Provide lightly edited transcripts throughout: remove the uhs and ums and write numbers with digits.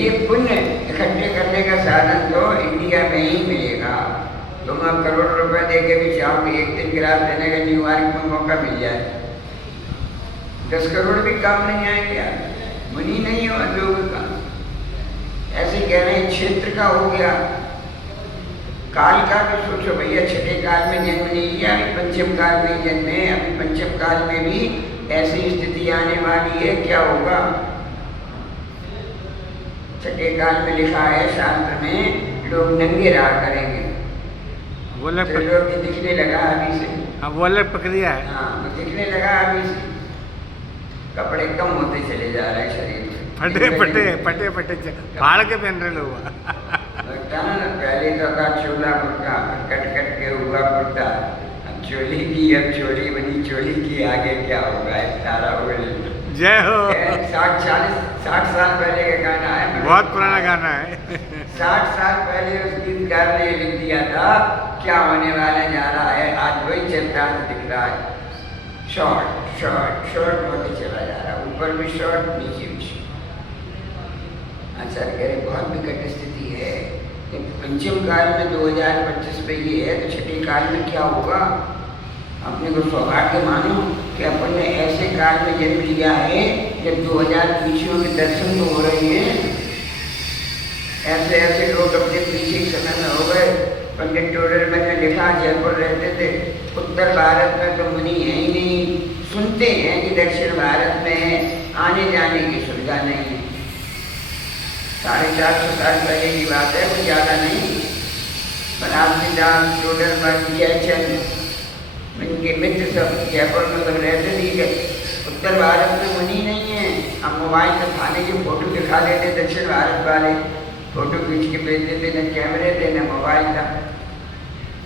ये पुण्य इकट्ठे करने का साधन तो इंडिया में ही मिलेगा। तुम अब करोड़ रुपए दे के भी चाहो कि एक दिन गिलास देने का न्यूयॉर्क में मौका मिल जाए, 10 करोड़ भी काम नहीं आएंगे यार, मुनि नहीं हो लोगों का। ऐसे कह रहे हैं क्षेत्र का हो गया, काल का भी सोचो भैया, छठे काल में जन्म नहीं लिया, अभी पंचम काल में जन्मे, अभी पंचम काल में भी ऐसी स्थिति आने वाली है, क्या होगा? छठे काल में लिखा है शास्त्र में, लोग नंगे रहा करेंगे। वो लोग दिखने लगा अभी से, हाँ वो अलग प्रक्रिया है। हाँ दिखने लगा अभी से, कपड़े कम होते चले जा रहे हैं शरीर में, फटे फटे फटे फटे फाड़ के पहन रहे लोग। लगता है ना, पहले तो था चोला कुर्ता, कट कट के हुआ कुर्ता, अब चोली की, अब चोली बनी, चोली की आगे क्या होगा, सारा हो गया। जय हो। 60 साल पहले का गाना है, बहुत पुराना गाना है। 60 साल पहले उस गीतकार ने लिख दिया था, क्या होने वाला जा रहा है, आज वही चलता दिख रहा है। शॉर्ट शॉर्ट शॉर्ट होते चला जा रहा है, ऊपर भी शॉर्ट, नीचे भी शॉर्ट। आचार्य कह रहे बहुत विकट स्थिति है। पंचम काल में 2025 पे ये है, तो छठे काल में क्या होगा? अपने को सौभाग्य मानो कि अपन ने ऐसे काल में जन्म लिया है जब 2000 पीछियों के दर्शन तो हो रहे हैं। ऐसे ऐसे लोग अपने पीछे के समय में हो गए। पंडित टोडरमल ने लिखा, जयपुर रहते थे, उत्तर भारत में तो मुनि है ही नहीं, सुनते हैं कि दक्षिण भारत में आने जाने की सुविधा नहीं है। 450 साल पहले की बात है, वो ज़्यादा नहीं। बनारसी टोडरमल, जयचंद, इनके मित्र सब जयपुर में सब रहते थे। उत्तर भारत में मुनि नहीं है। हम मोबाइल से खाने की फोटो दिखा देते, दक्षिण भारत वाले फोटो खींच के भेज देते, न कैमरे थे न मोबाइल था,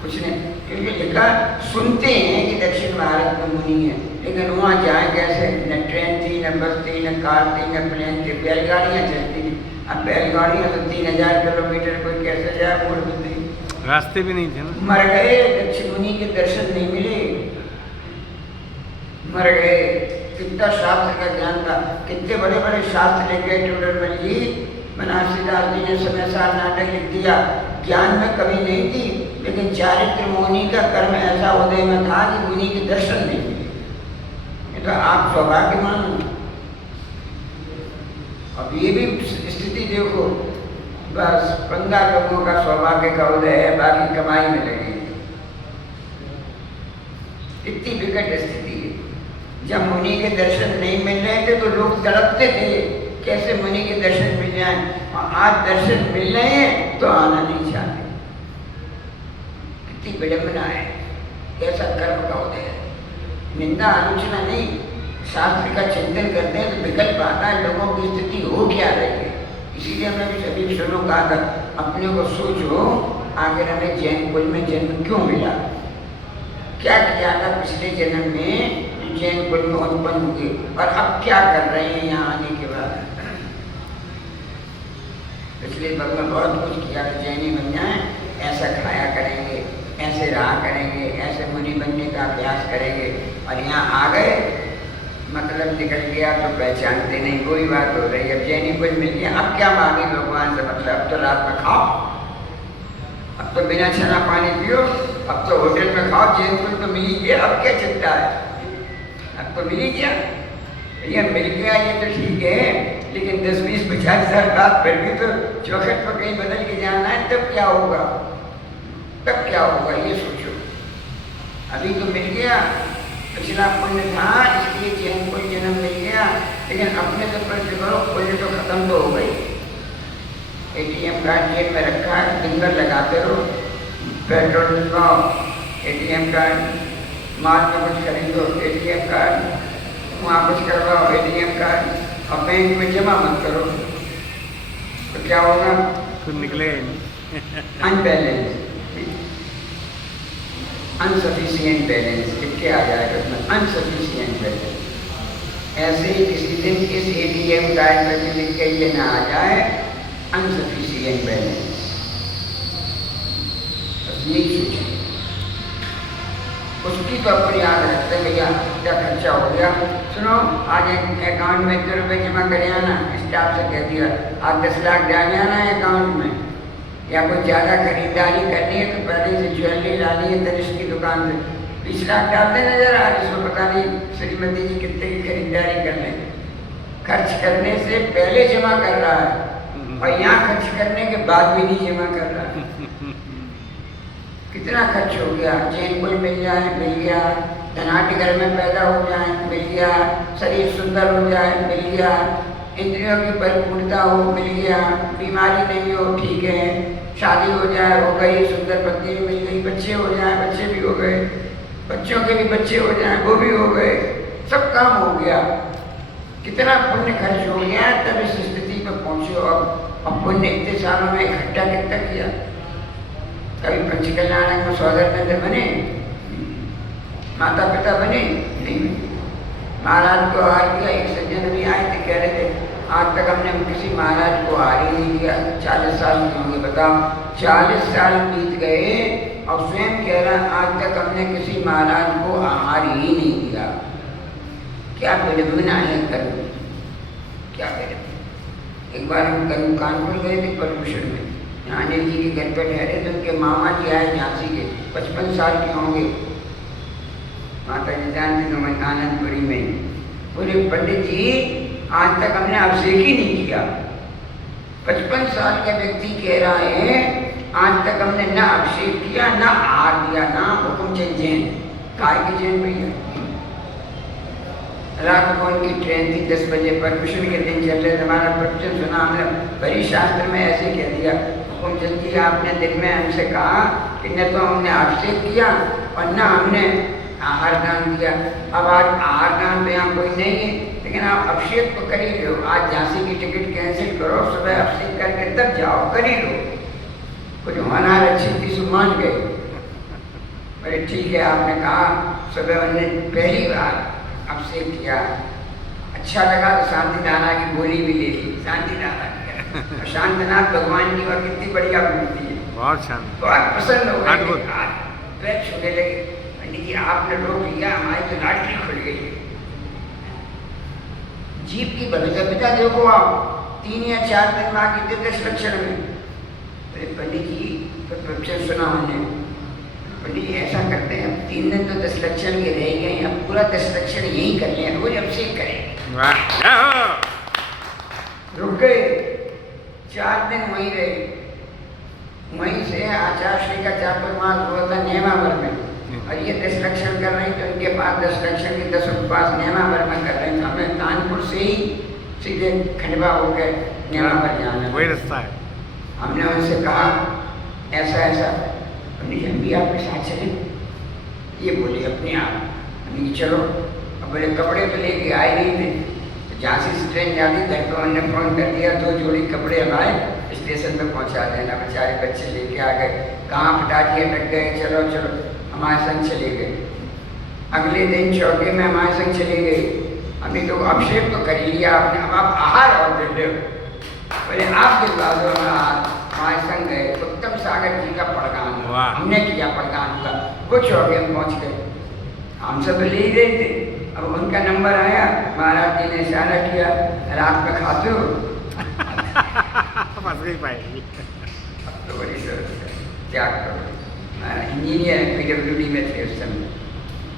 कुछ नहीं। क्योंकि लिखा सुनते हैं कि दक्षिण भारत में मुनि है, लेकिन वहाँ जाए कैसे? न ट्रेन थी, न बस थी, न कार थी, न प्लेन थी, बैलगाड़ियाँ चलती थी। अब बैलगाड़ियाँ तो 3000 किलोमीटर कोई कैसे जाए, मूड बुद्धि, रास्ते भी नहीं थे ना। मर गए, दक्षिण मुनि के दर्शन नहीं मिले, मर गए। कितना शास्त्र का ज्ञान था, कितने बड़े बड़े शास्त्र लिख गए टोडरमल जी। बनारसी दास जी ने समय सार नाटक लिख दिया। ज्ञान में कमी नहीं थी, लेकिन चारित्र मुनि का कर्म ऐसा उदय में था कि मुनि के दर्शन नहीं मिले। ये तो आप सौभाग्य मानो। अब ये भी स्थिति देखो, बस 15 लोगों का सौभाग्य का उदय है, बाकी कमाई में लगे। इतनी विकट स्थिति है। जब मुनि के दर्शन नहीं मिल रहे थे तो लोग तड़पते थे, कैसे मुनि के दर्शन मिल जाएं, और आज दर्शन मिल रहे हैं तो आना नहीं चाहते। कितनी विडंबना है, कैसा कर्म का उदय है। निंदा आलोचना नहीं, शास्त्र का चिंतन करते हैं तो विकल्प आता है, लोगों की स्थिति हो क्या रही है। इसीलिए हमने भी सभी विष्णु कहा था, अपने को सोचो, आखिर हमें जैन कुल में जन्म क्यों मिला, क्या किया था पिछले जन्म में जैन कुल में उत्पन्न हुए, और अब क्या कर रहे हैं यहाँ आने के बाद। पिछले वर्ग में बहुत कुछ किया कि जैनी बन जाए, ऐसा खाया करेंगे, ऐसे रहा करेंगे, ऐसे मुनि बनने का अभ्यास करेंगे, और यहाँ आ गए, मतलब निकल गया तो पहचानते नहीं, कोई बात हो रही। अब जैनी कुल मिल गया, अब क्या मांगे भगवान से, मतलब अब तो रात में खाओ, अब तो बिना छना पानी पियो, अब तो होटल में खाओ, जैन कुल तो मिल ही गया, अब क्या चिंता है, अब तो मिल ही गया। ये मिल गया ये तो ठीक है, लेकिन 10, 20, 50 हज़ार बात फिर भी तो चौखट पर कहीं बदल के जाना है, तब क्या होगा, तब क्या होगा ये सोचो। अभी तो मिल गया, पिछला पुण्य था इसलिए जैन को जन्म मिल गया, लेकिन अपने से प्रश्न करो, पुण्य तो खत्म तो हो गई। ATM कार्ड जेब में रखा है, फिंगर लगाते रहो, पेट्रोल डलवाओ, ATM कार्ड, माल में कुछ खरीदो, ATM कार्ड, वहाँ कुछ करवाओ, ATM कार्ड, और बैंक में जमा मत करो, तो क्या होगा? कुछ निकले अनबैलेंस, अनसफिशियंट बैलेंस लिख के आ जाएगा उसमें, अनसफिशियंट बैलेंस। ऐसे ही किसी दिन इस ATM कार्ड में भी लिख के ये ना आ जाए अनसफिशियंट बैलेंस, बस यही सोचिए। उसकी तो अपन याद रखते भैया क्या खर्चा हो गया। सुनो आज एक अकाउंट में इतने रुपये जमा करे आना, स्टाफ से कह दिया आज 10 लाख डाले आना अकाउंट में, या कोई ज़्यादा खरीदारी करनी है तो पहले से ज्वेलरी लानी है तनिष की दुकान से 20 लाख डालते नजर आ रही, इसको पता नहीं श्रीमती जी कितने की खरीदारी कर लें। खर्च करने से पहले जमा कर रहा है और यहाँ खर्च करने के बाद भी नहीं जमा कर रहा है। कितना खर्च हो गया, चैन कुल मिल जाए मिल गया, धनाढ़ घर में पैदा हो जाए मिल गया, शरीर सुंदर हो जाए मिल गया, इंद्रियों की परिपूर्णता हो मिल गया, बीमारी नहीं हो ठीक है, शादी हो जाए हो गई, सुंदर पत्नी भी मिल गई, बच्चे हो जाए बच्चे भी हो गए, बच्चों के भी बच्चे हो जाए वो भी हो गए, सब काम हो गया। कितना पुण्य खर्च हो गया तब इस स्थिति पर पहुंचे। अब पुण्य इतने सालों में इकट्ठा कितना किया। कभी पंचकल्याणक में सौदर बने, माता पिता बने नहीं, महाराज को हार किया। एक सज्जन भी आए थे कह रहे थे आज तक हमने किसी महाराज को हार ही नहीं किया, 40 साल के होंगे बताओ, 40 साल बीत गए और स्वयं कह रहा आज तक हमने किसी महाराज को हार ही नहीं किया। क्या विडम्बना है कर्म, क्या करें। एक बार हम कर्म कानपुर गए थे परभूषण में, यहाँ अनिल जी के घर पर ठहरे तो उनके मामा जी आए झांसी के, 55 साल के होंगे, माता जी जानती तो मैं आनंदपुरी में। बोले पंडित जी आज तक हमने अभिषेक ही नहीं किया। 55 साल का व्यक्ति कह रहा है आज तक हमने ना अभिषेक किया ना आहार दिया ना हुकुमचंद जैन। काय के जैन भैया? रात को उनकी ट्रेन थी 10 बजे, परभूषण के दिन चल रहे, हमारा प्रवचन सुना हमने, बड़ी शास्त्र में ऐसे कह दिया हुकुमचंद जी आपने दिन में हमसे कहा कि न तो हमने अभिषेक किया और न हमने आहार दान दिया। अब आज आहार दान तो यहाँ कोई नहीं है, लेकिन आप अभिषेक तो कर ही लो। आज झांसी की टिकट कैंसिल करो, सुबह अभिषेक करके तब जाओ, कर ही लो। कुछ होना अच्छी थी सो मान गए। बोले ठीक है आपने कहा, सुबह हमने पहली बार अभिषेक किया, अच्छा लगा तो शांति नाना की गोली भी ले ली, शांति नाना की। और शांतिनाथ भगवान की और कितनी बढ़िया मूर्ति है, बहुत शांत, बहुत प्रसन्न हो गए, पैर छूने लगे। पंडित जी आपने रोक लिया, हमारी तो लाटरी खुल गई। जीव की भविष्यता देखो आप, 3 या 4 दिन बाकी थे 10 लक्षण में। अरे पंडित जी तो प्रवचन सुना हमने, पंडित जी ऐसा करते हैं 3 दिन तो 10 लक्षण के रह गए, अब पूरा 10 लक्षण यही कर लें, रोज अभिषेक करें। रुक गए, 4 दिन वहीं रहे। वहीं से आचार्य श्री का चातुर्मास हुआ था नेमावर में, और ये 10 लक्षण कर रहे हैं तो इनके पास 10 लक्षण के 10 उपवास नेमावर में कर रहे हैं। हमें कानपुर से ही सीधे खंडवा होकर नेमावर जाना, वही रास्ता है। हमने उनसे कहा ऐसा ऐसा, पंडित हम भी आपके साथ चले? ये बोले अपने आप, हमने चलो। अब बोले कपड़े तो लेके आए नहीं थे, तो झांसी से ट्रेन जाती घर पर हमने फोन कर दिया 2 जोड़ी कपड़े हमारे स्टेशन पे पहुंचा देना। बेचारे बच्चे लेके आ गए, कहाँ पिताजी अटक गए, चलो चलो हमारे संग चले गए। अगले दिन चौके में हमारे संग चले गए। हमने तो अभिषेक तो कर लिया आपने, अब आप आहार और दे दो। बोले आपके बाद हमारे संग गए, उत्तम सागर जी का पड़गान हमने किया, पड़गान का कुछ हो गया, हम पहुँच गए। हम सब ले ही रहे थे, अब उनका नंबर आया, महाराज जी ने इशारा किया रात में खाते हो? अब तो बड़ी त्याग करो। इंजीनियर PWD में थे उस समय,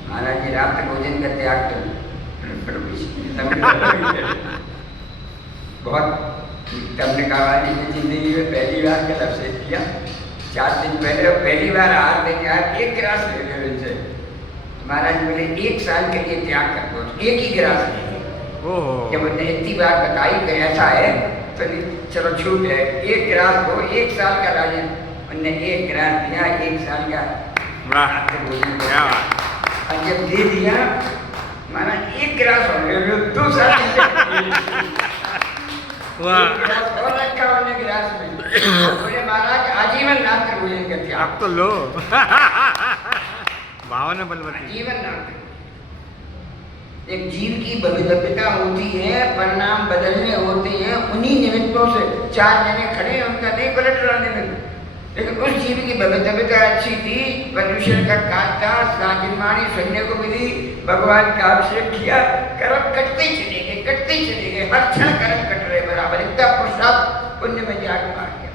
महाराज जी रात भोजन का त्याग करो। बहुत तब ने कहा जिंदगी में पहली बार कल अभिषेक किया, 4 दिन पहले पहली बार आहार देने आया, 1 गिलास ले लो इनसे। महाराज बोले 1 साल के लिए त्याग कर दो, 1 ही गिलास ले। जब उन्होंने इतनी बात बताई कि ऐसा है तो चलो छूट है, 1 गिलास दो, 1 साल का राजन। उन्होंने 1 गिलास दिया, 1 साल का। और जब दे दिया महाराज 1 गिलास और ले लो, 2 साल और रखा उन्होंने गिलास में। बोले महाराज आजीवन रात्र भोजन करते आप तो लो। भावना बलवती जीवन नाम। एक जीव की भविष्यता होती है, परिणाम बदलने होते हैं, उन्हीं निमित्तों से 4 जने खड़े हैं, उनका नहीं पलट रहा निमित्त। लेकिन उस जीव की भव्यता अच्छी थी, प्रदूषण का काट था, साजिनवाणी सुनने को मिली, भगवान का अभिषेक किया, कर्म कटते ही चले गए, हर क्षण कर्म कट रहे बराबर, इतना पुरुषार्थ पुण्य में जाके मार गया।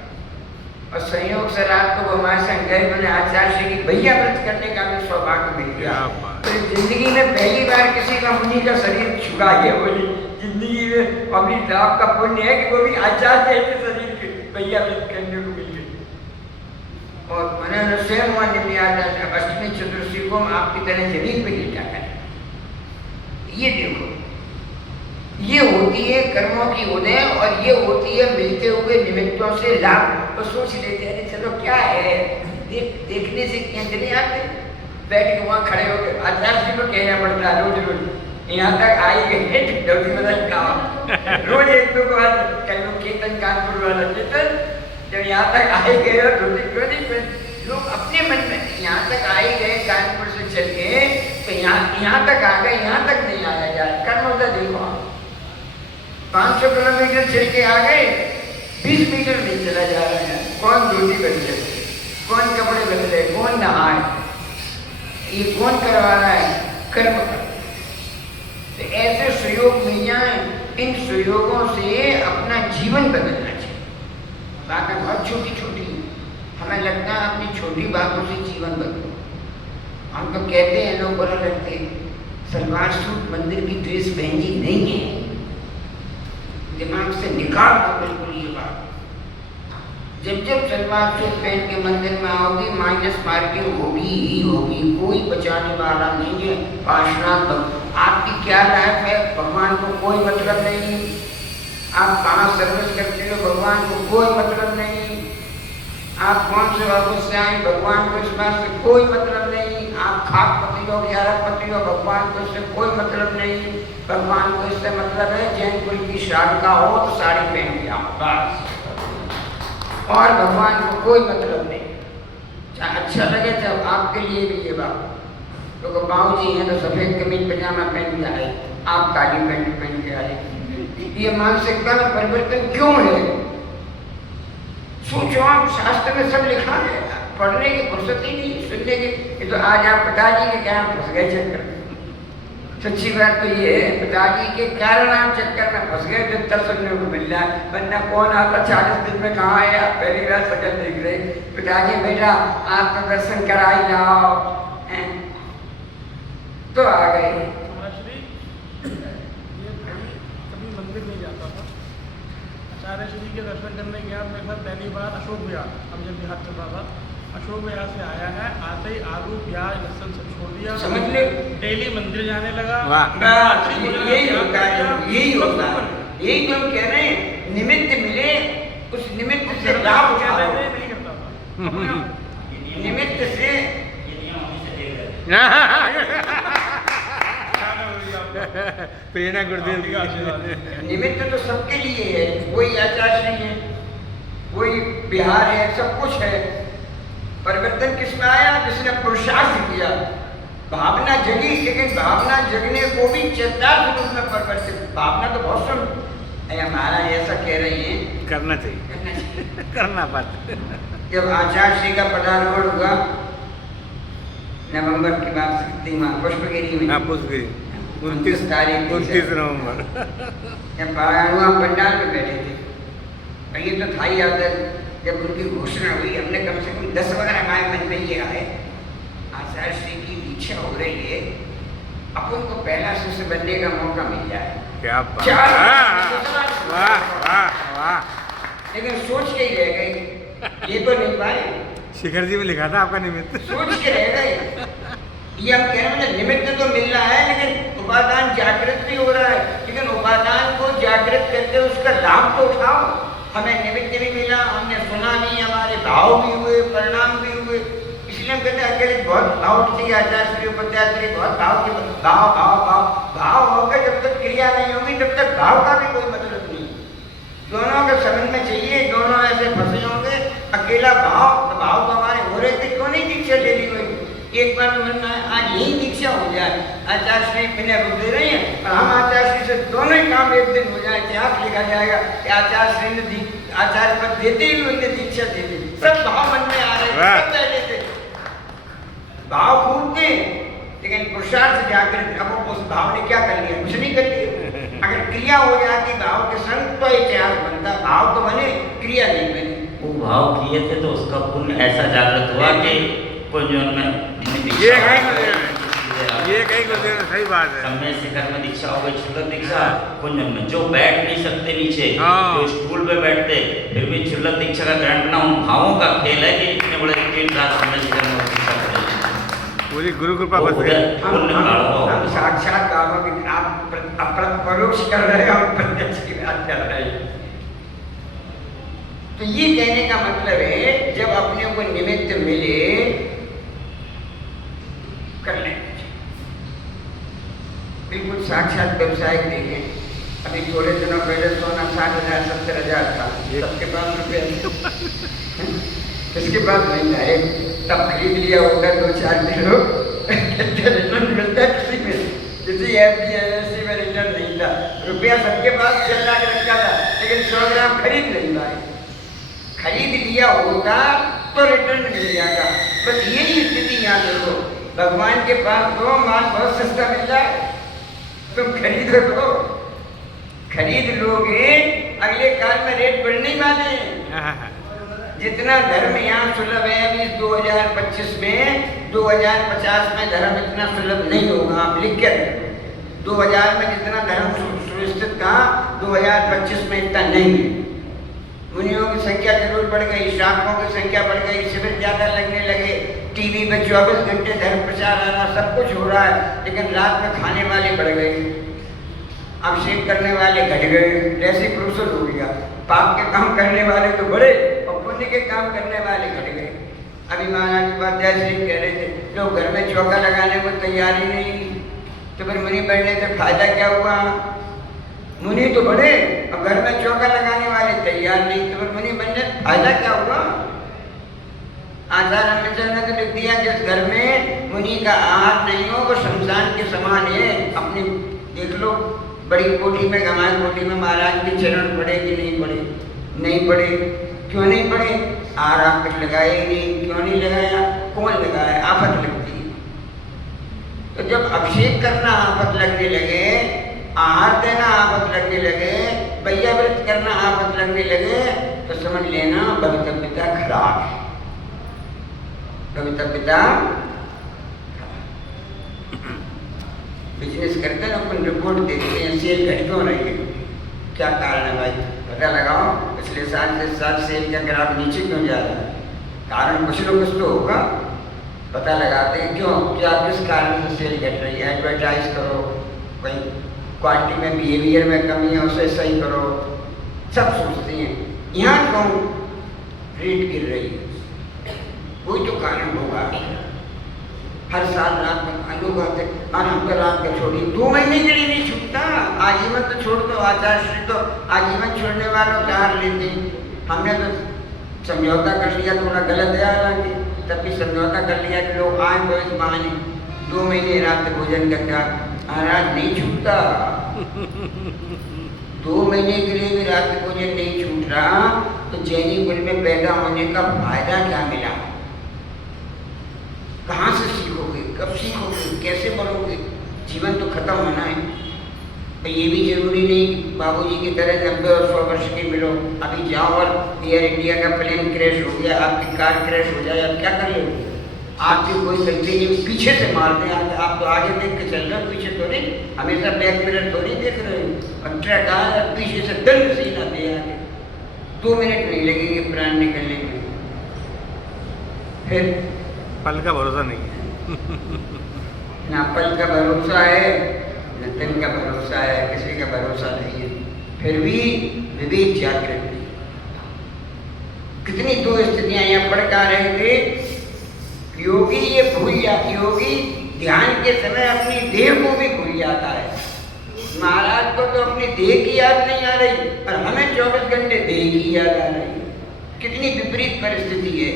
और संयोग से रात को वो हमारे संग गए, मैंने आचार्य की भैया व्रत करने का भी सौभाग्य मिल गया। तो जिंदगी में पहली बार किसी का मुनि का शरीर छुआ गया, बोली जिंदगी में अपनी लाभ का पुण्य है कि वो भी आचार्य के शरीर के भैया व्रत करने को मिल गए। और मैंने स्वयं वहां निम्न आता था, अष्टमी चतुर्दशी को हम आपकी तरह जमीन पे लेटा है। ये देखो, ये होती है कर्मों की उदय, और ये होती है मिलते हुए निमित्तों से लाभ। तो सोच लेते हैं चलो क्या है, देखने से क्या चले आते, बैठ के वहाँ खड़े हो गए, आचार्य जी को कहना पड़ता है रोज रोज, यहाँ तक आई गए रोज एक दो बार कल कीर्तन कानपुर वाला कीर्तन, जब यहाँ तक आए गए लोग अपने मन में यहाँ तक आए गए कानपुर से चल के, तो यहाँ तक आ गए, यहाँ तक नहीं आया जाए। कर्म होता देखो, 500 किलोमीटर चल के आ गए, 20 मीटर नहीं चला जा रहा है। कौन रोटी बदले, कौन कपड़े बदले, कौन नहाए, ये कौन करवा रहा है, कर्म कर। तो ऐसे सुयोग मिल जाए, इन सुयोगों से अपना जीवन बदलना चाहिए। बातें बहुत छोटी छोटी हैं, हमें लगता है अपनी छोटी बातों से जीवन बदलो। हम तो कहते हैं, लोग बुरा लगते हैं, सलवार सूट मंदिर की ड्रेस पहनी नहीं है, दिमाग से निकाल दो बिल्कुल ये बात। जब जब सलवार सूट पहन के मंदिर में आओगी, माइनस मार्किंग होगी ही होगी, कोई बचाने वाला नहीं है। पार्श्वनाथ, आपकी क्या लाइफ है, भगवान को कोई मतलब नहीं। आप कहाँ सर्विस करते हो, भगवान को कोई मतलब नहीं। आप कौन से वापस से आए, भगवान को इस बात से कोई मतलब नहीं। आप खाक पति हो, ग्यारह पति हो, भगवान को इससे कोई मतलब नहीं। भगवान को इससे मतलब है जैन कुल की शादी का हो तो साड़ी पहन के आओ बस, और भगवान को कोई मतलब नहीं। चाहे अच्छा लगे चाहे आपके लिए भी ये बात, तो बाबू जी हैं तो सफेद कमीज पजामा पहन के आए, आप काली पैंट पहन के आए। ये मानसिकता में परिवर्तन क्यों है? सोचो, आप शास्त्र में सब लिखा है, पढ़ने की फुर्सत ही नहीं, सुनने की। ये तो आज आप पिताजी के क्या फंस गए चक्कर। सच्ची बात तो ये है, पिताजी के कारण आप चक्कर में फंस गए, जो उत्तर सुनने को मिल रहा है। वरना कौन आपका 40 दिन में कहाँ है, आप पहली बार शकल देख रहे, पिताजी बेटा आपका दर्शन करा ही लाओ, तो आ गए। मंदिर नहीं जाता था, आचार्य श्री के दर्शन करने गया मेरे साथ पहली बार अशोक विहार, हम जब बिहार चल रहा था, अशोक विहार से आया है, आते ही आलू प्याज लहसुन सब छोड़ दिया, समझ ले, डेली मंदिर जाने लगा। यही होता है, यही होता है, यही तो हम कह रहे हैं, निमित्त मिले, उस निमित्त से लाभ उठाओ। नहीं करता था निमित्त से प्रेरणा गुरुदेव निमित्त तो सबके लिए है, कोई आचार्य है, कोई बिहार है, सब कुछ है। परिवर्तन किसमें आया? जिसने पुरुषार्थ किया, भावना जगी, लेकिन भावना जगने को भी चेतार्थ रूप में परिवर्तित। भावना तो बहुत सुन हमारा ऐसा कह रही है, करना चाहिए, करना पड़ता। जब आचार्य श्री का पदारोहण हुआ नवंबर की बात सकती माँ पुष्पगिरी में, 29 तारीख 29 नवंबर जब हुआ, पंडाल में बैठे थे, और ये तो था ही आता। जब उनकी घोषणा हुई, हमने कम से कम 10 वगैरह हमारे मन में ये आए, आचार्य श्री की इच्छा हो रही है अपन को पहला शिष्य बनने का मौका मिल जाए। क्या बात, वाह वाह वाह। लेकिन सोच के ही रह गए, ये तो नहीं पाए। शिखर जी में लिखा था आपका निमित्त, सोच के रह गए। ये हम कह रहे हैं निमित्त तो मिल रहा है, लेकिन उपादान जागृत भी हो रहा है। लेकिन उपादान को जागृत करके उसका लाभ तो उठाओ। हमें निमित्त भी मिला, हमने सुना भी, हमारे भाव भी हुए, परिणाम भी हुए। इसलिए हम कहते हैं अकेले बहुत भाव चाहिए, आचार्य उपाध्याय बहुत भाव के भाव भाव भाव भाव होगा। जब तक क्रिया नहीं होगी तब तक भाव का भी कोई मतलब नहीं। दोनों के समझ में चाहिए, दोनों ऐसे फंसे होंगे। अकेला भाव तो हमारे हो रहे थे, क्यों नहीं दीक्षा ले ली हुई? एक बार मन में आज यही दीक्षा हो जाए, आचार्य श्री बिना रुक दे रहे हैं और हम आचार्य श्री से दोनों ही काम एक दिन हो जाए, इतिहास लिखा जाएगा कि आचार्य श्री ने आचार्य पद देते ही उन्हें दीक्षा दे दी। सब भाव मन में आ रहे थे, सब पहले थे, भाव खूब थे, लेकिन पुरुषार्थ जागृत। अब उस भाव ने क्या कर लिया? कुछ नहीं कर लिया। अगर क्रिया हो जाती भाव के संग तो इतिहास बनता, भाव तो बने, क्रिया नहीं बनी। वो भाव किए थे तो उसका पुण्य ऐसा जागृत हुआ कि कुंजन में ये कहीं को सही बात है। समय शिखर में दीक्षा हो गई, क्षुल्लक दीक्षा। कुंजन में जो बैठ नहीं सकते नीचे, हाँ। जो स्टूल पे बैठते, फिर भी क्षुल्लक दीक्षा का ग्रहण करना उन भावों का खेल है कि इतने बड़े 3 रात समय शिखर में दीक्षा करें। पूरी गुरु कृपा बस गई। हम साक्षात बाबा की आप परोक्ष कर रहे हैं और प्रत्यक्ष की बात कर रहे हैं। तो ये कहने का मतलब है जब अपने को निमित्त मिले कर लेना चाहिए। बिल्कुल साक्षात व्यवसाय देखें, अभी थोड़े दिनों पहले सोना 60,000 70,000 था, सबके पास रुपये किसके पास नहीं था, तब खरीद लिया होगा 2-4 किलो रिटर्न मिलता है किसी FDIC में रिटर्न नहीं था, रुपया सबके पास चला के रखा था, लेकिन 100 ग्राम खरीद नहीं पाए। खरीद लिया होता तो रिटर्न मिल जाएगा। बस यही स्थिति यहाँ देखो, भगवान के पास तो माल बहुत सस्ता मिल जाए, तुम खरीद लो, खरीद लोगे अगले काल में रेट बढ़ने वाले हैं। जितना धर्म यहाँ सुलभ है अभी 2025 में, 2050 में धर्म इतना सुलभ नहीं होगा। आप लिख के 2000 में जितना धर्म सुनिश्चित था 2025 में इतना नहीं है। मुनियों की संख्या जरूर बढ़ गई, श्रावकों की संख्या बढ़ गई, शिविर ज्यादा लगने लगे, टीवी पे 24 घंटे धर्म प्रचार आ रहा, सब कुछ हो रहा है, लेकिन रात में खाने वाले बढ़ गए, अभिषेक करने वाले घट गए, रेसिप्रोकल हो गया। पाप के काम करने वाले तो बढ़े और पुण्य के काम करने वाले घट गए। अभी महाराज उपाध्याय श्री कह रहे थे लोग घर में चौका लगाने को तैयार ही नहीं, तो फिर मुनि बढ़ने से फायदा क्या हुआ? मुनि तो बढ़े और घर में चौका लगाने वाले तैयार नहीं, तो फिर मुनि बनने फायदा क्या हुआ? आचार्य रामचंद्र ने तो लिख दिया जिस घर में मुनि का आहार नहीं हो वो शमशान के समान है। अपनी देख लो, बड़ी कोठी में गमाई कोठी में महाराज के चरण पड़े कि नहीं पड़े? नहीं पड़े। क्यों नहीं पड़े? आहार आप तक लगाए ही नहीं। क्यों नहीं लगाया? कौन लगाया? आफत लगती है। तो जब अभिषेक करना आफत लगने लगे, आहार देना आफत लगने लगे, भैया व्रत करना आफत लगने लगे, तो समझ लेना भवितव्यता खराब है। भवितव्यता बिजनेस करते हैं अपन रिपोर्ट देते हैं सेल घट क्यों रही है, क्या कारण है भाई? पता लगाओ पिछले साल से इस साल सेल का ग्राफ नीचे क्यों जा रहा है? कारण कुछ ना कुछ तो होगा, पता लगाते हैं क्यों, क्या किस कारण से सेल घट रही है। एडवर्टाइज करो, कोई क्वालिटी में बिहेवियर में कमी है उसे सही करो, सब सोचते हैं। यहाँ क्यों रेट गिर रही है? कोई तो कारण होगा। हर साल रात में लोग आते और हमको रात का छोड़िए, 2 महीने के लिए नहीं छूटता, आजीवन तो छोड़ दो। आचार्य श्री तो आजीवन छोड़ने वालों का हार लेते। हमने तो समझौता कर लिया, थोड़ा गलत है हालांकि, तब भी समझौता कर लिया कि लोग आए तो इस बहाने 2 महीने रात भोजन का क्या महाराज नहीं छूटता। 2 महीने के लिए भी रात भोजन नहीं छूट रहा, तो जैनी कुल में पैदा होने का फायदा क्या मिला? कहाँ से सीखोगे, कब सीखोगे, कैसे बढ़ोगे? जीवन तो खत्म होना है। तो ये भी जरूरी नहीं बाबूजी की तरह 90 और 100 वर्ष की मिलो। अभी जाओ और एयर इंडिया का प्लेन क्रैश हो गया, आपकी कार क्रैश हो जाए, आप क्या कर लो? आपकी कोई गलती नहीं, पीछे से मारते हैं। आप तो आगे देख के चल रहे हो, पीछे तो नहीं, हमेशा बैक मिरर तो नहीं देख रहे हो। और ट्रक आया पीछे से दंड सीना दे आगे, 2 मिनट नहीं लगेंगे प्राण निकलने में। फिर पल का भरोसा नहीं है। ना पल का भरोसा है, न दिन का भरोसा है, किसी का भरोसा नहीं है। फिर भी विवेक जागृत नहीं। कितनी 2 स्थितियां यहाँ पढ़ कर रहे थे। योगी ये भूल जाता, योगी ध्यान के समय अपनी देह को भी भूल जाता है। महाराज को तो अपनी देह की याद नहीं आ रही और हमें 24 घंटे देह की याद आ रही। कितनी विपरीत परिस्थिति है।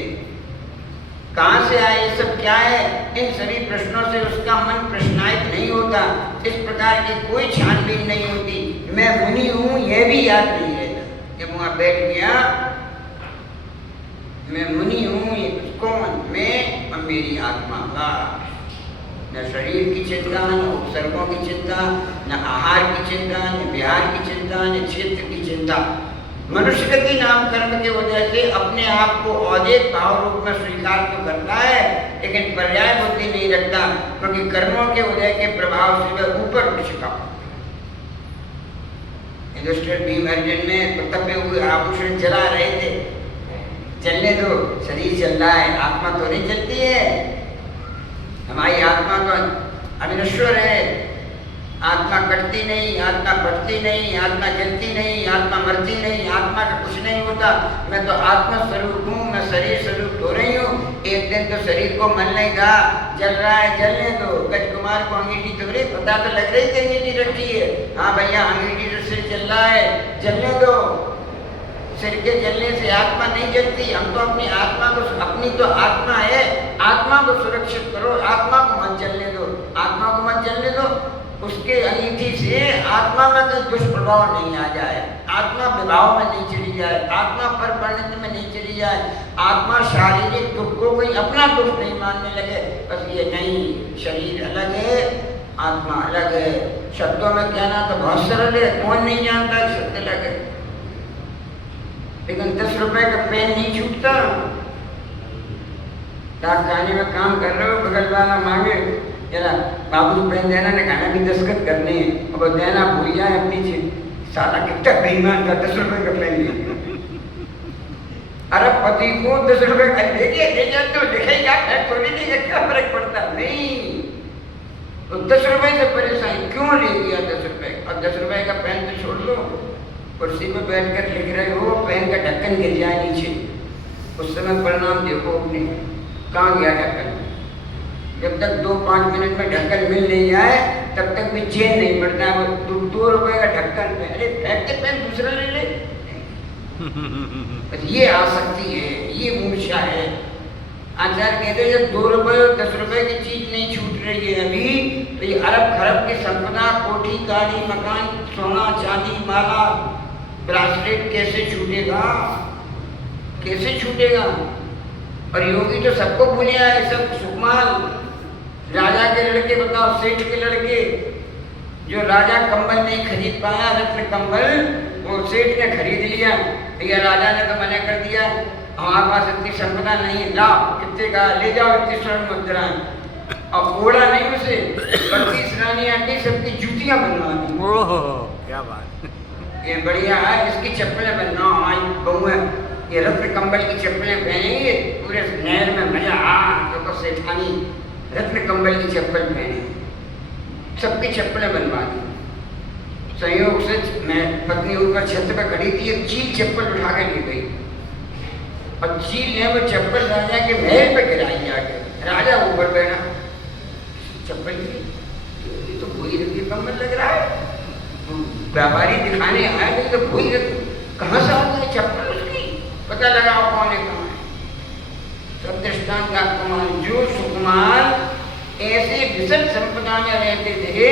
कहाँ से आए, ये सब क्या है, इन सभी प्रश्नों से उसका मन प्रश्नायित नहीं होता। इस प्रकार की कोई छानबीन नहीं होती। मैं मुनि हूँ यह भी याद नहीं रहता। जब वहाँ बैठ गया, मैं मुनि हूँ ये कौन, मैं और मेरी आत्मा का, न शरीर की चिंता, न उपसर्गों की चिंता, न आहार की चिंता, न विहार की चिंता, न क्षेत्र की चिंता। मनुष्य गति नाम कर्म की वजह से अपने आप को औदेक भाव रूप में स्वीकार तो करता है, लेकिन पर्याय बुद्धि नहीं रखता, क्योंकि कर्मों के उदय के प्रभाव से वह ऊपर उठ चुका। युधिष्ठिर भीम अर्जुन में कर्तव्य हुए आभूषण जला रहे थे, चलने दो, शरीर चल रहा है, आत्मा तो नहीं चलती है। हमारी आत्मा तो अविनश्वर है, आत्मा कटती नहीं, आत्मा बढ़ती नहीं, आत्मा जलती नहीं, आत्मा मरती नहीं, आत्मा का कुछ नहीं होता। मैं तो आत्मा स्वरूप हूँ, मैं शरीर स्वरूप हो रही हूँ। एक दिन तो शरीर को मन नहीं था, जल रहा है, जलने दो। गज कुमार को अंगीठी तो नहीं पता, तो लग रही थी अंगीठी रखी है, हाँ भैया अंगीठी से सिर चल रहा है, जलने दो। सिर के जलने से आत्मा नहीं जलती। हम तो अपनी आत्मा को, अपनी तो आत्मा है, आत्मा को सुरक्षित करो, आत्मा को मत जलने दो, आत्मा को मत जलने दो। उसके अंगीठी से आत्मा में कोई दुष्प्रभाव नहीं आ जाए, आत्मा विभाव में नहीं चली जाए, आत्मा पर परिणति में नहीं चली जाए, आत्मा शारीरिक दुख को कोई अपना दुख नहीं मानने लगे। बस ये नहीं, शरीर अलग है, आत्मा अलग है। शब्दों में कहना तो बहुत सरल है, कौन नहीं जानता कि शब्द अलग है, लेकिन 10 रुपए का पेन नहीं छूटता। डाकखाने में काम कर रहे हो, बगल वाला मांगे जरा बाबू पेन देना, ने कहना भी दस्तखत करने हैं, अब देना भूल जाए अपनी चीज। साला कितना बेईमान था, 10 रुपए का पेन लिया। अरबपति को 10 रुपए का देखिए, ले जाते तो लिखेगा, थोड़ी नहीं, क्या फर्क पड़ता नहीं। तो 10 रुपए से परेशान क्यों ले लिया 10 रुपए? और 10 रुपए का पेन तो छोड़ लो, कुर्सी पर बैठकर लिख रहे हो, पेन का ढक्कन गिर जाए नीचे, उस समय परिणाम देखो अपने, कहाँ गया ढक्कन। जब तक 2-5 मिनट में ढक्कन मिल नहीं जाए तब तक भी चैन नहीं पड़ता है। वो 2 रुपए का ढक्कन पे, अरे फेंक दे पेन, दूसरा ले ले। ये आसक्ति है, ये मूर्छा है। आचार्य कहते हैं जब 2 रुपए और 10 रुपए की चीज नहीं छूट रही है अभी, तो ये अरब खरब की संपदा, कोठी, गाड़ी, मकान, सोना, चांदी, माला, ब्रासलेट कैसे छूटेगा, कैसे छूटेगा? और योगी तो सबको भूले आए, सब सुकमाल। राजा के लड़के बताओ, सेठ के लड़के, जो राजा कंबल नहीं खरीद पाया, रत्न कंबल, वो सेठ ने खरीद लिया। भैया राजा ने तो मना कर दिया, हमारे पास इतनी संपदा नहीं, लाओ, कितने का, ले जाओ इतनी स्वर्ण मुद्राएं। और ओढ़ा नहीं उसे, 32 रानियां थी, सबकी जूतियां बनवा दी। ओह क्या बात, ये बढ़िया है, इसकी चप्पलें बनवाओ, हमारी बहू है, ये रत्न कंबल की चप्पलें पहनेंगे, पूरे नहर में मजा आ, तो सेठानी रत्न कंबल की चप्पल पहने, सबकी चप्पलें बनवा दी। संयोग से मैं पत्नी ऊपर छत पे खड़ी थी, एक चील चप्पल उठा के ले गई, और चील ने वो चप्पल राजा के महल पे गिराई आके। राजा ऊपर बैठा, चप्पल की तो भूरी रत्न कंबल लग रहा है, व्यापारी दिखाने आए थे तो भूरी रत्न, कहाँ से आ गई चप्पल उसकी, पता लगाओ कौन है कहाँ है। सब दृष्टांत आपको मान, जो सुकुमार ऐसे विषम संपदा में रहते थे,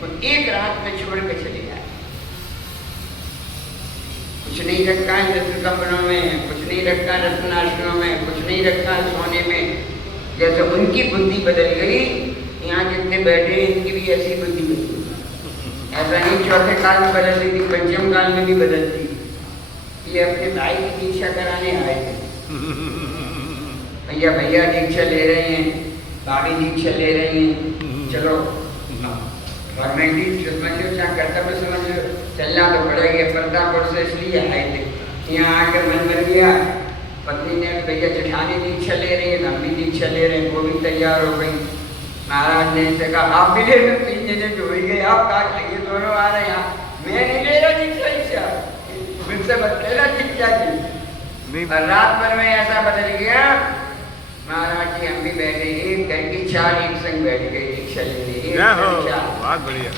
वो एक रात में छोड़ के चले गए। कुछ नहीं रखा है रत्न कंबलों में, कुछ नहीं रखा रत्नाश्रमों में, कुछ नहीं रखा सोने में। जैसे उनकी बुद्धि बदल गई, यहाँ जितने बैठे इनकी भी ऐसी बुद्धि बदली। ऐसा नहीं चौथे काल में बदलती थी, पंचम काल में भी बदलती। ये अपने भाई की दीक्षा कराने आए थे, भैया भैया दीक्षा ले रहे हैं, भाभी दीक्षा ले रही हैं, चलो फॉर्मेलिटी समझ लो, क्या कर्तव्य समझ लो, चलना तो पड़ेगा। पर्दापुर से इसलिए आए थे, यहाँ आकर मन बन गया। पत्नी ने भैया जेठानी दीक्षा ले रही है, हम भी दीक्षा ले रहे हैं, वो भी तैयार हो गई। महाराज ने से कहा आप भी ले लो, 3 जने जो हो गए, आप कहा ये दोनों आ रहे हैं, मैं नहीं ले रहा दीक्षा, मुझसे बदलेगा दीक्षा की। रात भर में ऐसा बदल गया, महाराज जी हम भी बैठे, एक घर की 4 एक संग बैठ गए दीक्षा लेने, बहुत बढ़िया।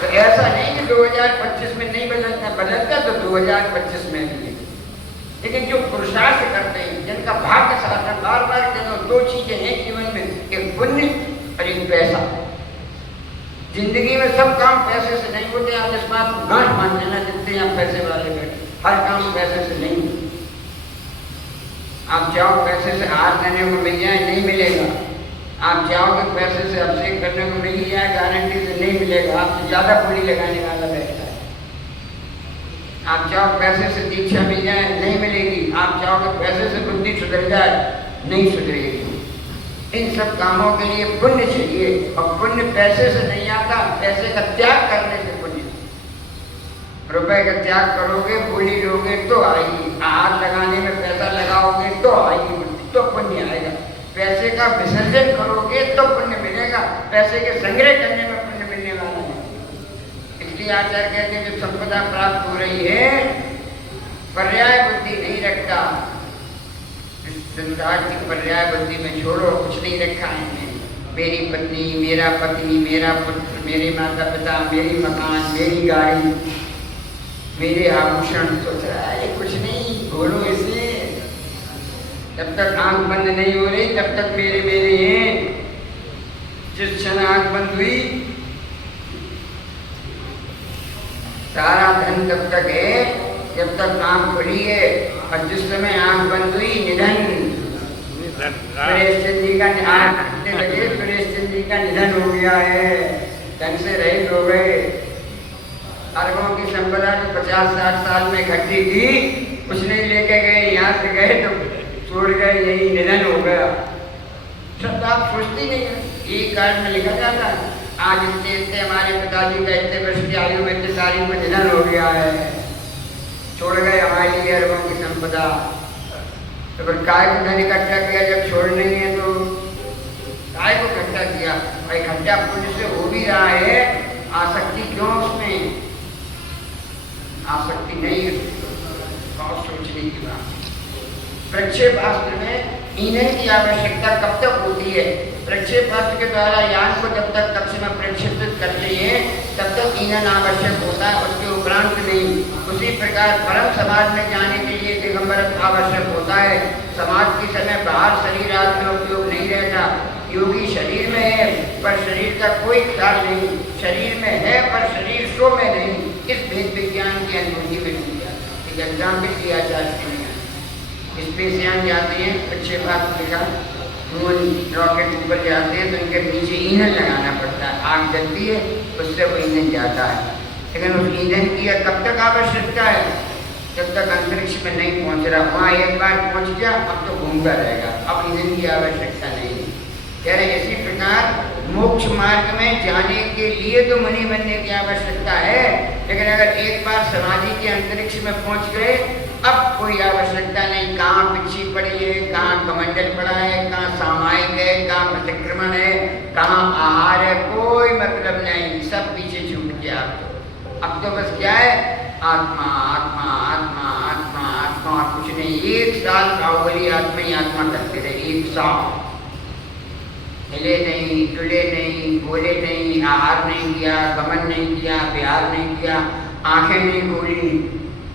तो ऐसा नहीं कि 2025 में नहीं बदलता, बदलता तो 2025 में भी। लेकिन जो पुरुषार्थ करते हैं, जिनका भाग्य साथ है, बार बार देखो दो चीजें हैं जीवन में, एक पुण्य और एक पैसा। जिंदगी में सब काम पैसे से नहीं होते। आप इस बात को गांठ मान लेना, जितने आप पैसे वाले बैठे, हर काम पैसे से नहीं होते। आप चाहो पैसे से हार देने को मिल जाए, नहीं मिलेगा। आप चाहो कि पैसे से अभिषेक करने को मिल जाए, गारंटी से नहीं मिलेगा। आपसे ज्यादा पूरी लगाने वाला बैठता है। आप चाहो पैसे से दीक्षा मिल जाए, नहीं मिलेगी। आप चाहो कि पैसे से बुद्धि सुधर जाए, नहीं सुधरेगी। इन सब कामों के लिए पुण्य चाहिए, और पुण्य पैसे से नहीं आता, पैसे का त्याग करने से पुण्य। रुपए का त्याग करोगे, बोली लोगे तो आएगी। हाथ लगाने में पैसा लगाओगे तो आएगी बुद्धि, तो पुण्य आएगा। पैसे का विसर्जन करोगे तो पुण्य मिलेगा, पैसे के संग्रह करने में पुण्य मिलने वाला है। इसलिए आचार्य कहते हैं, जो संपदा प्राप्त हो रही है, पर्याय बुद्धि नहीं रखता। संसार की पर्याय बुद्धि में छोड़ो, कुछ नहीं रखा है। मेरी पत्नी, मेरा पति, मेरा पुत्र, मेरे माता पिता, मेरी मकान, मेरी गाड़ी, मेरे आभूषण, सोच रहा है कुछ नहीं, बोलो इसे। जब तक आंख बंद नहीं हो रही तब तक मेरे मेरे हैं। जिस क्षण आंख बंद हुई, सारा धन तब तक है जब तक आंख खुली है, और जिस समय आंख बंद हुई, निधन। सुरेश चंद जी का लगे, सुरेश चंद जी का निधन हो गया है, धन से रहित हो गए। अरबों की संपदा जो 50-60 साल में इकट्ठी थी, कुछ नहीं लेके गए, यहाँ से गए तो छोड़ गए, यही निधन हो गया। सब आप सोचती नहीं है। एक कार्ड में लिखा जाता है, आज इतने हमारे पिताजी का इतने वर्ष की आयु में इतने सारी में निधन हो गया है, छोड़ गए हमारे लिए अरबों की संपदा। तो फिर काय को धन इकट्ठा किया, जब छोड़ नहीं है तो काय को इकट्ठा किया? और इकट्ठा पुण्य से हो भी रहा है, आसक्ति क्यों उसमें? आसक्ति नहीं है, बहुत सोचने की बात। प्रक्षेपास्त्र में ईंधन की आवश्यकता कब तक होती है? प्रक्षेपास्त्र के द्वारा यान को जब तक कक्ष में प्रक्षेपित करते हैं तब तक ईंधन आवश्यक होता है, उसके उपरांत नहीं। उसी प्रकार परम समाज में जाने के लिए दिगंबर आवश्यक होता है। समाज के समय बाहर शरीर आदि में उपयोग नहीं रहता। योगी शरीर में है पर शरीर का कोई ख्याल नहीं, शरीर में है पर शरीर सो में नहीं। इस भेद विज्ञान की अनुभूति में नहीं जाता। एग्जाम्पल दिया जा सकते हैं, स्पेसयान जाते हैं, प्रक्षेपास्त्र लिखा, मून रॉकेट ऊपर जाते हैं तो इनके पीछे ईंधन लगाना पड़ता है। आग जलती है, उससे वो ईंधन जाता है। लेकिन उस ईंधन की कब तक आवश्यकता है? जब तक अंतरिक्ष में नहीं पहुंच रहा। वहाँ एक बार पहुंच गया, अब तो घूमता रहेगा, अब ईंधन की आवश्यकता नहीं है। कह रहे इसी प्रकार मोक्ष मार्ग में जाने के लिए तो मुनि बनने की आवश्यकता है, लेकिन अगर एक बार समाधि के अंतरिक्ष में पहुंच गए, अब कोई आवश्यकता नहीं। कहाँ पिछी पड़ी है, कहाँ कमंडल पड़ा है, कहाँ सामायिक है, कहाँ प्रतिक्रमण है, कहाँ आहार है, कोई मतलब नहीं, सब पीछे छूट गया। अब तो बस क्या है, आत्मा आत्मा आत्मा आत्मा आत्मा, और कुछ नहीं। 1 साल बाहुबली आत्मा ही आत्मा करते रहे, 1 साल हिले नहीं, डुले नहीं, बोले नहीं, आहार नहीं किया, गमन नहीं किया, विहार नहीं किया, आंखें नहीं खोली।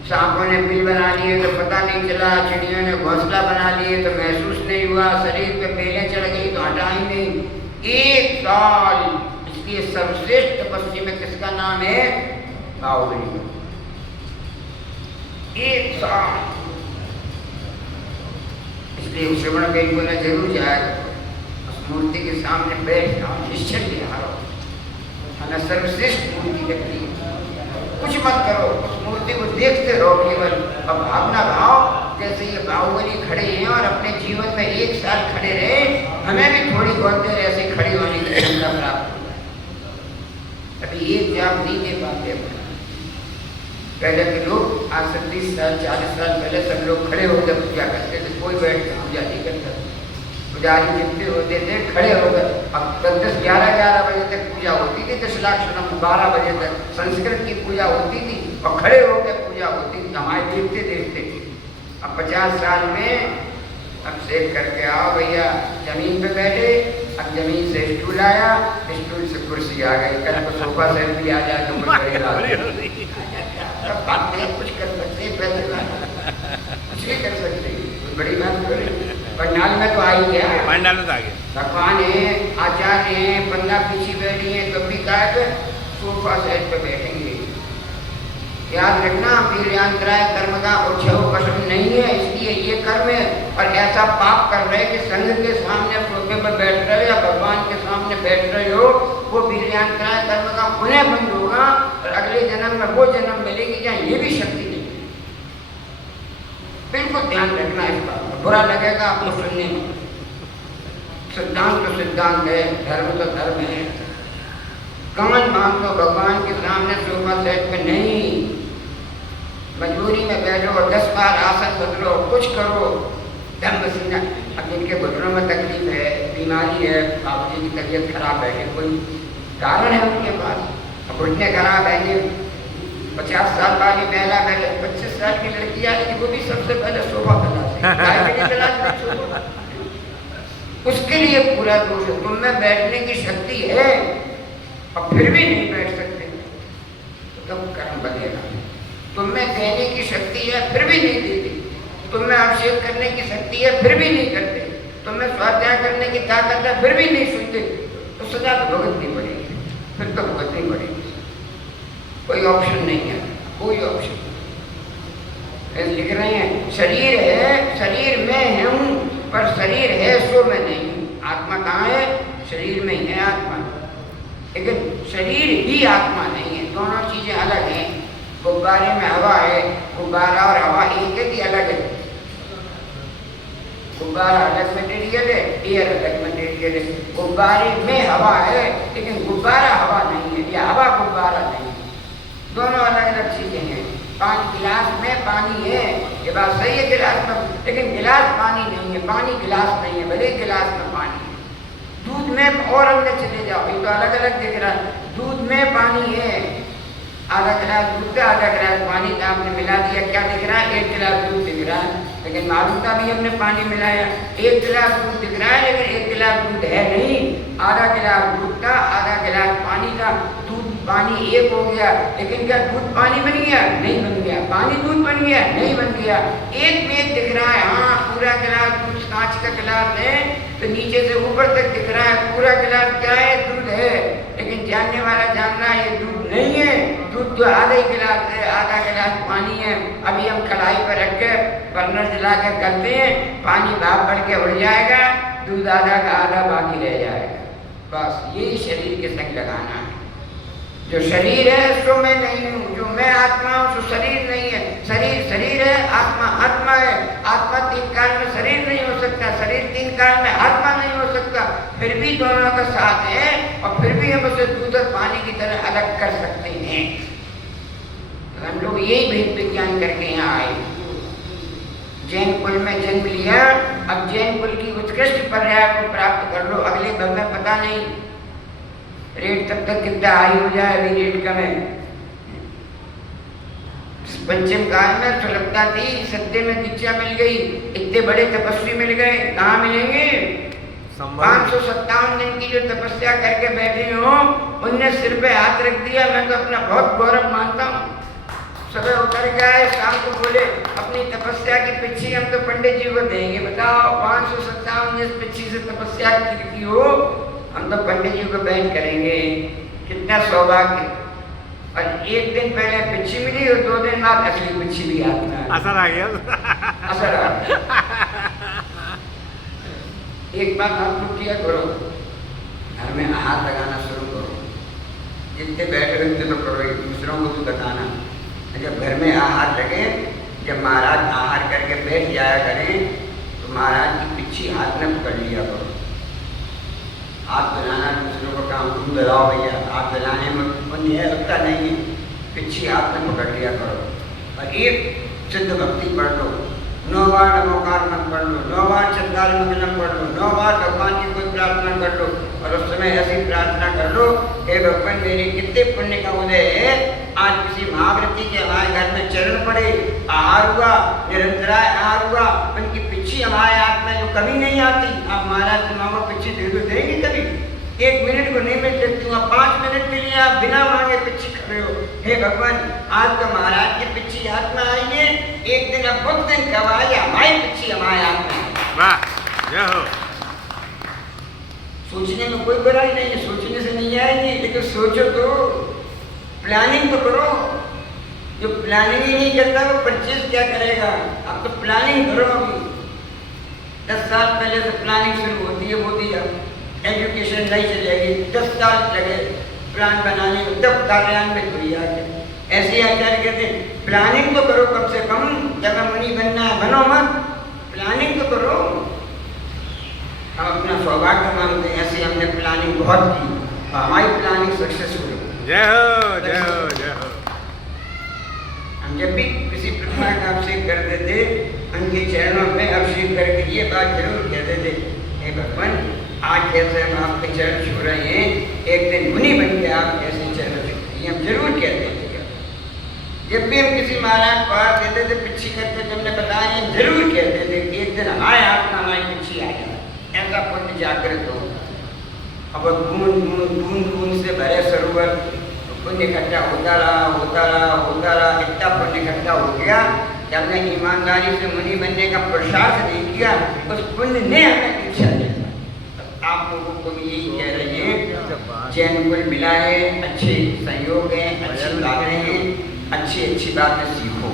सांपों ने बिल बना लिए तो पता नहीं चला, चिड़ियों ने घोंसला बना लिए तो महसूस नहीं हुआ, शरीर पे बेलें चढ़ गई तो हटा ही नहीं। 1 साल। इसलिए सर्वश्रेष्ठ तपस्वी में किसका नाम है? बाहुबली। 1 साल। इसलिए श्रवण बेल को न जरूर जाए, मूर्ति के सामने बैठ जाओ, निश्चय बिहारो, हमें सर्वश्रेष्ठ मूर्ति लगती है। कुछ मत करो, उस मूर्ति को देखते रहो केवल, और भावना भाव जैसे ये बाहुबली खड़े हैं और अपने जीवन में 1 साल खड़े रहे, हमें भी थोड़ी बहुत देर ऐसे खड़े होने की क्षमता प्राप्त हो। अभी एक जाप नहीं दे पाते। पहले के लोग आज से 30 साल 40 साल पहले सब लोग खड़े होकर पूजा करते थे, कोई बैठ कर पूजा नहीं करता। पुजारी जितने होते थे खड़े होकर, अब 10-11 बजे तक पूजा होती थी, दशलाक्षणम 12 बजे तक संस्कृत की पूजा होती थी और खड़े होकर पूजा होती थी। हमारे देखते देखते अब 50 साल में अब सेव करके आओ भैया, जमीन पे बैठे, अब जमीन से स्टूल आया, स्टूल से कुर्सी आ गई, कल को सोफा सेट भी आ जाए तो कुछ बात नहीं, कुछ कर सकते, कुछ नहीं कर पंडाल में तो आई गया, पंडाल में तो आ गया। भगवान है, आचार्य हैं, 15 पीछे बैठी हैं, तब भी कहा कि सोफा सेट पे बैठेंगे। याद रखना, वीर्यांतराय कर्म का उच्छेद पसंद नहीं है, इसलिए ये कर्म है। और ऐसा पाप कर रहे कि संघ के सामने सोफे पर बैठ रहे हो या भगवान के सामने बैठ रहे हो, वो वीर्यांतराय कर्म का पुनः बंद होगा और अगले जन्म में वो जन्म मिलेगी जहाँ ये भी शक्ति नहीं है। बिल्कुल ध्यान रखना इसका, बुरा लगेगा आपको सुनने में। सिद्धांत तो सिद्धांत है, धर्म तो धर्म है। कान बांध दो भगवान के सामने सोफा सेट पे नहीं, मजबूरी में बैठो, 10 बार आसन बदलो, कुछ करो, दम पसीना। अब जिनके घुटनों में तकलीफ है, बीमारी है, बाबूजी की तबीयत खराब है, कोई कारण है उनके पास, घुटने खराब है, 50 साल वाली महिला पहले 25 साल की लड़की आएगी, वो भी सबसे पहले सोफा बना उसके लिए पूरा दोष है। तुम में बैठने की शक्ति है और फिर भी नहीं बैठ सकते तो तब कर्म बनेगा। तुम में देने की शक्ति है फिर भी नहीं देती, तुम में अभिषेक करने की शक्ति है फिर भी नहीं करते, तुम में स्वाध्याय करने की ताकत है फिर भी नहीं सुनते, तो सजा तो भुगतनी पड़ेगी, फिर तो भुगतनी पड़ेगी। कोई ऑप्शन नहीं है, कोई ऑप्शन। लिख रहे हैं शरीर है, शरीर में हूँ, पर शरीर है सो मैं नहीं हूँ। आत्मा कहाँ है? शरीर में ही है आत्मा, लेकिन शरीर ही आत्मा नहीं है, दोनों चीजें अलग हैं। गुब्बारे में हवा है, गुब्बारा और हवा एक है कि अलग है? गुब्बारा अलग मटेरियल है, एयर अलग मटेरियल है। गुब्बारे में हवा है लेकिन गुब्बारा हवा नहीं है, या हवा गुब्बारा नहीं है, दोनों अलग अलग चीजें हैं। पानी, गिलास में पानी है, ये बात सही है, गिलास में, लेकिन गिलास पानी नहीं है, पानी गिलास नहीं है, भले गिलास में पानी है। दूध में और अंदर चले जाओ, ये तो अलग अलग दिख रहा है। दूध में पानी है, आधा गिलास दूध का आधा गिलास पानी का आपने मिला दिया, क्या दिख रहा है? 1 गिलास दूध दिख रहा है, लेकिन मालूम था भी हमने पानी मिलाया। 1 गिलास दूध दिख रहा है लेकिन 1 गिलास दूध है नहीं, आधा गिलास दूध का आधा गिलास पानी का। दूध पानी एक हो गया, लेकिन क्या दूध पानी बन गया? नहीं बन गया। पानी दूध बन गया? नहीं बन गया। एक में एक दिख रहा है, हाँ पूरा गिलास दूध, कांच का गिलास है तो नीचे से ऊपर तक दिख रहा है पूरा गिलास क्या है? दूध है, लेकिन जानने वाला जान रहा है ये दूध नहीं है, दूध तो आधा ही गिलास है, आधा गिलास पानी है। अभी हम कढ़ाई पर रख के बर्नर जला के करते हैं, पानी भाप बढ़ के उड़ जाएगा, दूध आधा का आधा बाकी रह जाएगा। बस यही शरीर के संग लगाना है। जो शरीर है सो मैं नहीं हूँ, जो मैं आत्मा हूँ सो शरीर नहीं है। शरीर शरीर है, आत्मा आत्मा है। आत्मा 3 काल में शरीर नहीं हो सकता, शरीर 3 काल में आत्मा नहीं हो सकता, फिर भी दोनों का साथ है और फिर भी हम उसे दूध और पानी की तरह अलग कर सकते हैं। तो हम लोग यही भेद विज्ञान करके यहाँ आए, जैन कुल में जन्म लिया, अब जैन कुल की उत्कृष्ट पर्याय को प्राप्त कर लो, अगले भव में पता नहीं रेट तब तक कितना हाई हो जाए, अभी रेट कम है। पंचम काल में सुलभता थी, सत्य में दीक्षा मिल गई, इतने बड़े तपस्वी मिल गए, कहाँ मिलेंगे? 557 दिन की जो तपस्या करके बैठे हो, उनने सिर पे हाथ रख दिया। मैं तो अपना बहुत गौरव मानता हूँ। सुबह उतर गए, शाम को बोले अपनी तपस्या की पिच्छी हम तो पंडित जी को देंगे। बताओ 557 दिन पिच्छी से तपस्या की हो, हम तो पंडित जी को बैन करेंगे, कितना सौभाग्य। और 1 दिन पहले पिच्छी मिली और 2 दिन बाद असली पिच्छी भी आता है, असर आ गया, असर आ गया। एक बात आप लोग किया करो, घर में हाथ लगाना शुरू करो, जितने बैठे उतने तो करो, एक दूसरों को भी बताना। जब घर में आहार लगे, जब महाराज आहार करके बैठ जाया करें तो महाराज की पिच्छी हाथ में पकड़ लिया करो। हाथ दिलाना दूसरों को काम, तुम दिलाओ भैया, हाथ दिलाने में पुण्य है, लगता नहीं है, पिच्छी हाथ में पकड़ लिया करो। और एक सिद्ध भक्ति पढ़ लो, 9 बार नमोकारम पढ़ लो, 9 बार चंद्राल मंगलम पढ़ लो, 9 बार भगवान की कोई प्रार्थना कर लो। और उस समय ऐसी प्रार्थना कर लो, हे भगवान मेरे कितने पुण्य का उदय है, आज किसी महाव्रती के हमारे घर में चरण पड़े, आहार हुआ, निरंतराय आहार हुआ, उनकी पिच्छी हमारे हाथ में जो कभी नहीं आती, आप महाराज से मांगो पिच्छी दे दो, देंगे कभी? 1 मिनट को नहीं मिल सकती हूँ, 5 मिनट के लिए आप बिना मांगे पिच्छी खड़े हो। हे भगवान आज तो महाराज की पिच्छी हाथ में आई है, एक दिन अब बुध दिन कब आए हमारी पिच्छी हमारे हाथ में। जय हो। सोचने में कोई बुराई नहीं है, सोचने से नहीं आएगी, लेकिन सोचो तो, प्लानिंग तो करो। जो प्लानिंग ही नहीं करता वो परचेज क्या करेगा? अब तो प्लानिंग करो। अभी 10 साल पहले से प्लानिंग शुरू होती है, मोदी अब एजुकेशन नहीं चलेगी, 10 साल लगे प्लान बनाने में, तब कार्यान्वित हुई आगे। ऐसे आचार्य कहते हैं प्लानिंग तो करो कम से कम, जब मुनि बनना है बनो मत, प्लानिंग तो करो। हम अपना सौभाग्य मानते हैं, ऐसे हमने प्लानिंग बहुत की, हमारी प्लानिंग सक्सेसफुल हो। जय हो, जय हो, जय हो। हम जब भी किसी प्रकार का अभिषेक करते थे, उनके चरणों में अभिषेक करके ये बात जरूर कहते थे, हे भगवान, आज जैसे हम आपके चरण छू रहे हैं, एक दिन मुनि बन के आप कैसे चरण छूते, हम जरूर कहते थे। जब भी हम किसी महाराज पार देते थे, पिछी करते थे, हमने बताया, हम जरूर कहते थे कि एक दिन हमारे हाथ में हमारी पिछी आ जाए, ऐसा पुण्य जागृत हो। अब बूंद से भरे सरोवर, पुण्य इकट्ठा होता रहा, होता रहा, होता रहा, इतना पुण्य इकट्ठा हो गया कि हमने ईमानदारी से मुनि बनने का प्रसाद नहीं किया, उस पुण्य ने हमें दीक्षा दिया। आप लोगों को भी यही कह रहे हैं, चैन कुल मिला है, अच्छे सहयोग है, अच्छी बातें हैं, अच्छी अच्छी बातें सीखो।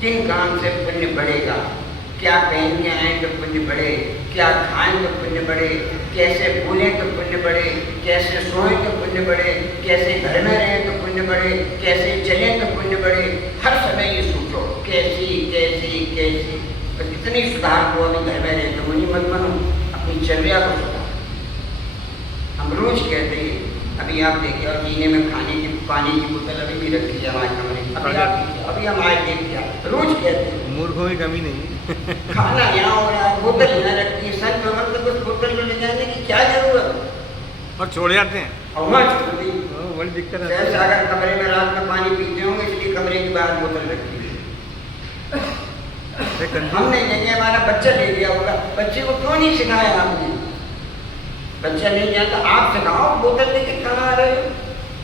किन काम से पुण्य बढ़ेगा, क्या पहन के आए तो पुण्य बढ़े, क्या खाएं तो पुण्य बढ़े, कैसे बोलें तो पुण्य बढ़े, कैसे सोएं तो पुण्य बढ़े, कैसे घर में रहें तो पुण्य बढ़े, कैसे चलें तो पुण्य बढ़े। हर समय ये सोचो कैसी कैसी कैसी, बस इतनी सुधार को अभी घर में रहे तो मुनि मत बनो, अपनी चर्या को सुधार। हम रोज कहते हैं, अभी आप देखिए, और जीने में खाने की पानी की बोतल अभी भी रखी है हमारे कमरे में, अभी हम आए देखिए, रोज कहते हैं मूर्खों की कमी नहीं। खाना यहाँ हो रहा है, बोतल यहाँ रखती है, संत भगत तो कुछ बोतल में ले जाने की क्या जरूरत, और छोड़ जाते हैं, और वहाँ छोड़ दी। बड़ी दिक्कत है। सहज सागर कमरे में रात में पानी पीते होंगे, इसलिए कमरे के बाहर बोतल रखी है। हमने लेंगे, हमारा बच्चा ले गया होगा, बच्चे को क्यों नहीं सिखाया आपने? बच्चा नहीं जानता, आप सिखाओ, बोतल लेके कहाँ आ रहे हो?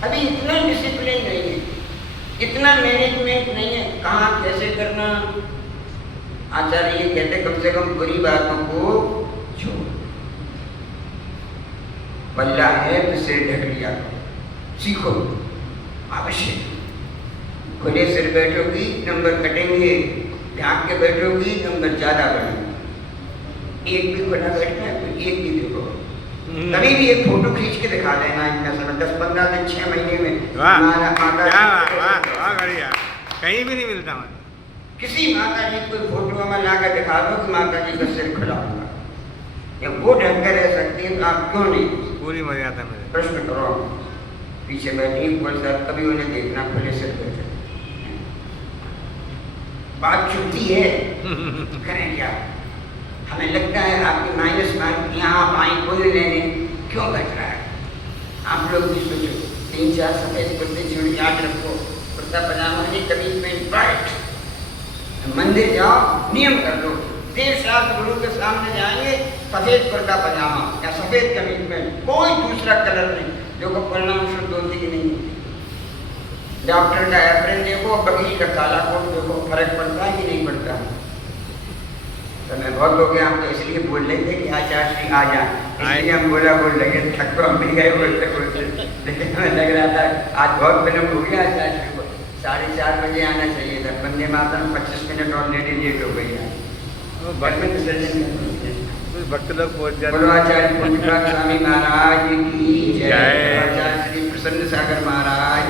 अभी इतना डिसिप्लिन नहीं है, इतना मैनेजमेंट नहीं है, कहाँ कैसे करना। आचार्य ये कहते कम से कम बुरी बातों को छोड़ो, बल्ला है तो सिर ढक लिया, सीखो आवश्यक। खुले सिर बैठोगी नंबर कटेंगे, ढाक के बैठोगी नंबर ज्यादा बढ़ेंगे। एक भी खुला बैठना है तो एक भी देखो, कभी भी एक फोटो खींच के दिखा देना, इतना समय 10-15 दिन 6 महीने में। वाह, माता वाह, बढ़िया, कहीं भी नहीं मिलता। किसी माता जी कोई फोटो हमें ला कर दिखा दो कि माता जी का सिर खुला होगा, या वो ढंग कर रह सकती है, आप क्यों नहीं? पूरी मर्यादा में प्रश्न करो, पीछे बैठी बोल सर, कभी उन्हें देखना खुले सिर बैठे, बात छुट्टी है, करें क्या? हमें लगता है आपकी माइनस मार्क यहाँ आप आई बोल लेने क्यों घट रहा है? आप लोग भी सोचो, 3-4 सफेद कुर्ते चूड़ी याद रखो, कुर्ता पजामा नहीं, कमीज ब्राइट, मंदिर जाओ, नियम कर लो, देव शास्त्र गुरु के सामने जाएंगे, सफेद कुर्ता पजामा या सफेद कमीज में, कोई दूसरा कलर नहीं, जो को परिणाम शुद्ध होती कि नहीं। डॉक्टर का एप्रन देखो, वकील का काला कोट देखो, फर्क पड़ता है कि नहीं पड़ता? तो मैं बहुत हो गया, हम तो इसलिए बोल रहे थे कि आचार्य श्री आ जाए, इसलिए हम बोल लगे, थक तो हम भी गए बोलते बोलते, लेकिन हमें लग रहा था आज बहुत विलम्ब हो गया, आचार्य श्री को 4:30 बजे आना चाहिए था, Vande Mataram 25 minute already late हो गई है। भक्त लोग पहुंच जाते। बोलो आचार्य पूज्य स्वामी महाराज की जय, आचार्य श्री प्रसन्न सागर महाराज